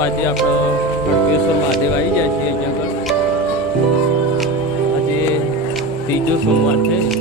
આજે આપણો ગળકેશ્વર મહાદેવ આવી જાય છે અહીંયા આગળ. આજે ત્રીજો સોમવાર છે.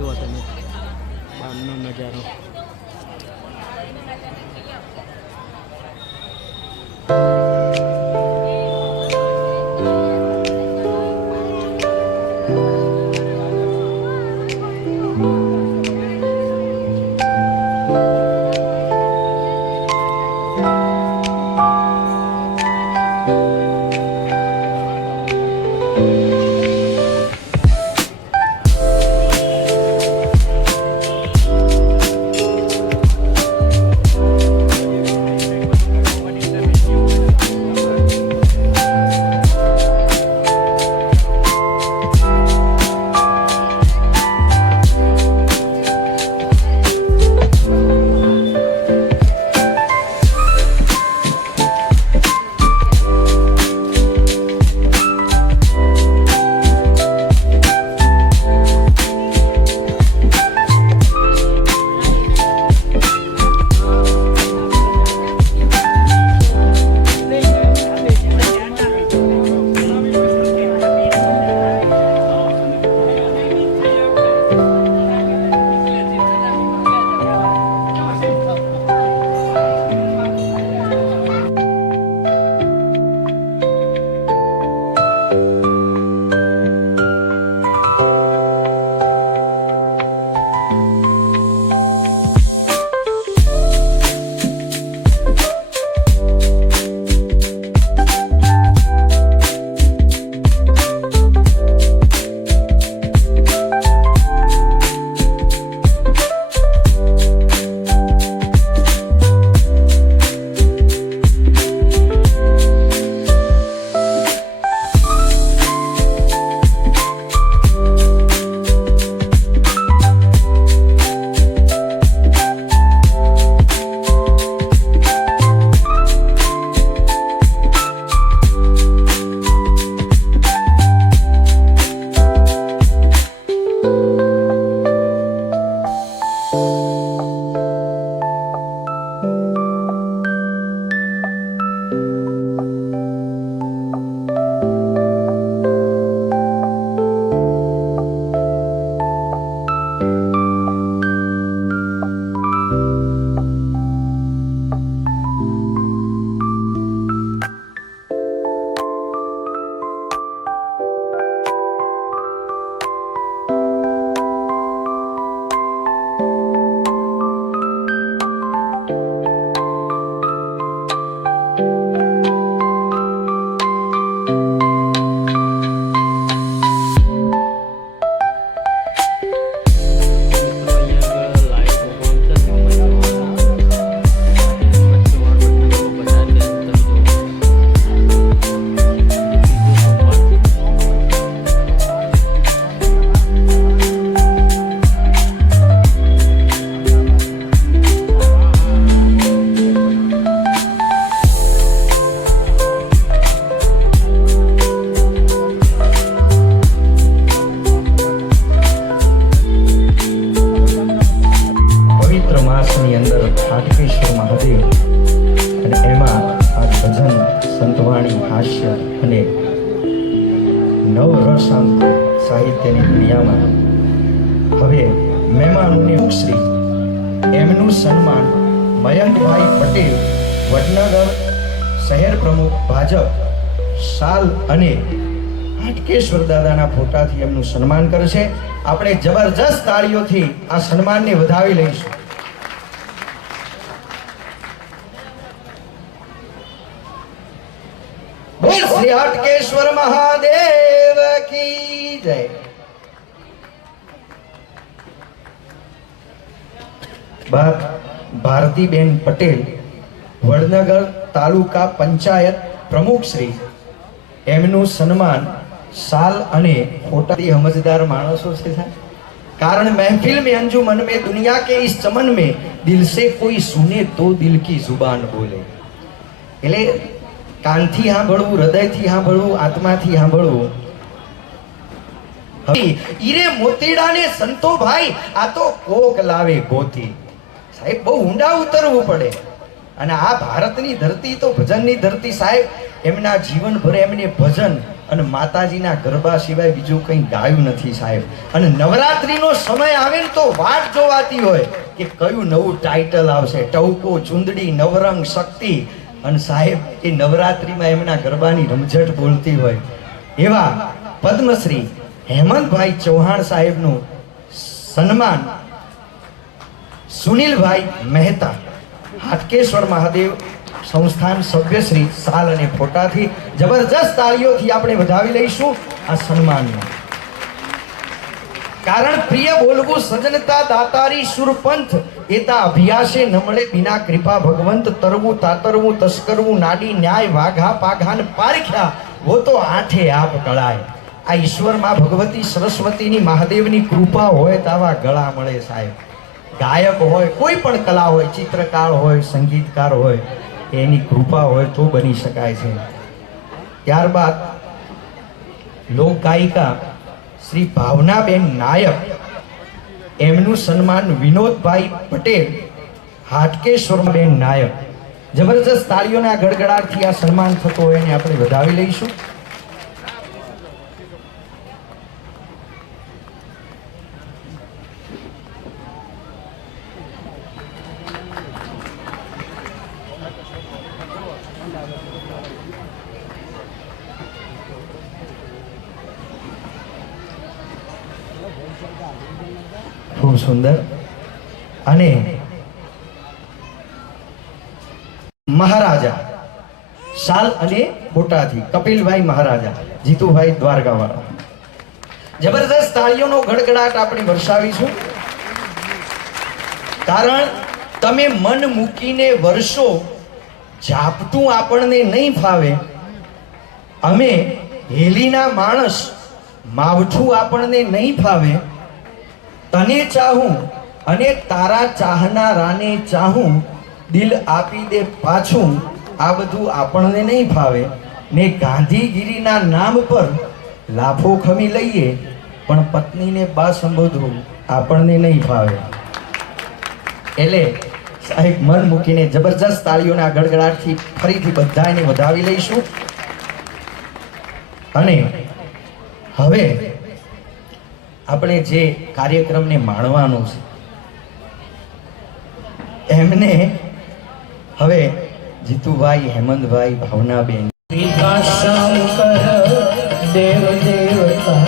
જુઓ તમે બારનો નજારો હાસ્ય અને નવરસાંત સાહિત્યની દુનિયામાં હવે મહેમાનોને શ્રી એમનું સન્માન મયંકભાઈ પટેલ, વડનગર શહેર પ્રમુખ ભાજપ, સાલ અને હાટકેશ્વર દાદાના ફોટાથી એમનું સન્માન કરશે આપણે જબરજસ્ત તાળીઓથી આ સન્માનને વધાવી લઈશું. બોલ શ્રી હાટકેશ્વર મહાદેવ કી જય બા ભારતીબેન પટેલ વડનગર તાલુકા પંચાયત પ્રમુખ શ્રી એમનું સન્માન સાલ અને ફોટાથી સમજદાર માણસો છે સાહેબ કારણ महफिल में अंजुमन में दुनिया के इस चमन में दिल से कोई सुने तो दिल की जुबान बोले એટલે કાનથી સાંભળવું, હૃદયથી સાંભળવું, આત્માથી સાંભળવું. ઈરે મોતીડાને સંતો ભાઈ, આ તો કોક લાવે ગોતી. સાહેબ, બહુ ઊંડા ઉતરવું પડે. અને આ ભારતની ધરતી તો ભજનની ધરતી સાહેબ, એમના જીવનભર એમને ભજન અને માતાજીના ગરબા સિવાય બીજું કંઈ ગાયું નથી સાહેબ. અને નવરાત્રીનો સમય આવે ને તો વાટ જોવાતી હોય કે કયું નવું ટાઇટલ આવશે. ટવકો ચુંદડી, નવરંગ, શક્તિ. અને સાહેબ, એ નવરાત્રિમાં એમના ગરબાની રમઝટ બોલતી હોય. એવા પદ્મશ્રી હેમંતભાઈ ચૌહાણ સાહેબનું સન્માન સુનિલભાઈ મહેતા, હાટકેશ્વર મહાદેવ સંસ્થાન સભ્યશ્રી સાલ અને ફોટાથી જબરજસ્ત તાળીઓથી આપણે વધાવી લઈશું આ સન્માનને. કારણ પ્રિય બોલવું સજનતા દાતારી સુરપંથ, એતા અભ્યાસે નમળે બિના કૃપા ભગવંત, તરવું તાતરવું, તસ્કરવું, નાડી ન્યાય, વાઘા પાઘાન પારખ્યા, વો તો આઠે આપ કળાય આ ઈશ્વરમાં ભગવતી સરસ્વતીની મહાદેવની કૃપા હોય તાવા ગળા મળે સાહેબ. ગાયક હોય, કોઈ પણ કલા હોય, ચિત્રકાર હોય, સંગીતકાર હોય, એની કૃપા હોય તો બની શકાય છે. ત્યારબાદ લોક ગાયિકા શ્રી ભાવનાબેન નાયક, એમનું સન્માન વિનોદભાઈ પટેલ, હાટકેશ્વરબેન નાયક. જબરજસ્ત તાળીઓના ગડગડાટથી આ સન્માન થતો હોય એને આપણે વધાવી લઈશું. ખૂબ સુંદર. અને મહારાજા, શાલ અને બોટાથી કપિલભાઈ મહારાજા, જીતુભાઈ દ્વારકાવાળા. જબરદસ્ત તાળીઓનો ગડગડાટ આપણે વરસાવીશું કારણ તમે મન મૂકીને વર્ષો ઝાપટું આપણને નહીં ફાવે. અમે હેલીના માણસ, માવઠું આપણને નહીં ફાવે. તને ચાહું અને તારા ચાહનારાને ચાહું, દિલ આપી દે પાછું, આ બધું આપણને નહીં ફાવે. ને ગાંધીગીરીના નામ પર લાફો ખમી લઈએ, પણ પત્નીને બા સંબોધવું આપણને નહીં ફાવે. એટલે સાહેબ, મન મૂકીને જબરજસ્ત તાળીઓના ગડગડાટથી ફરીથી બધાને વધાવી લઈશું. અને હવે આપણે જે કાર્યક્રમને માણવાનો છે એમને હવે જીતુભાઈ હેમંતભાઈ ભાવનાબેન. દેવ દેવતા.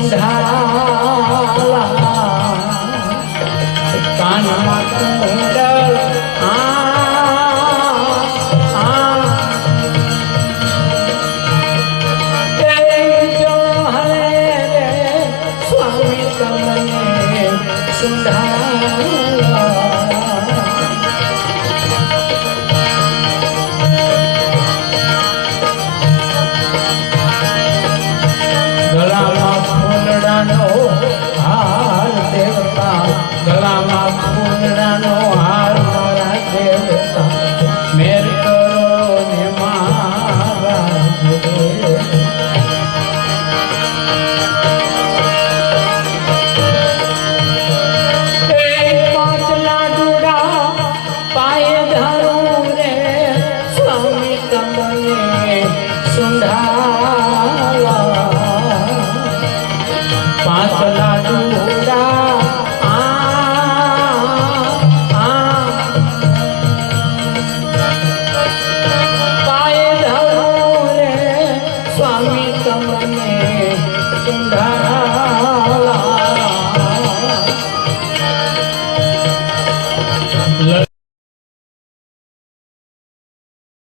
કંધારા કાનમાં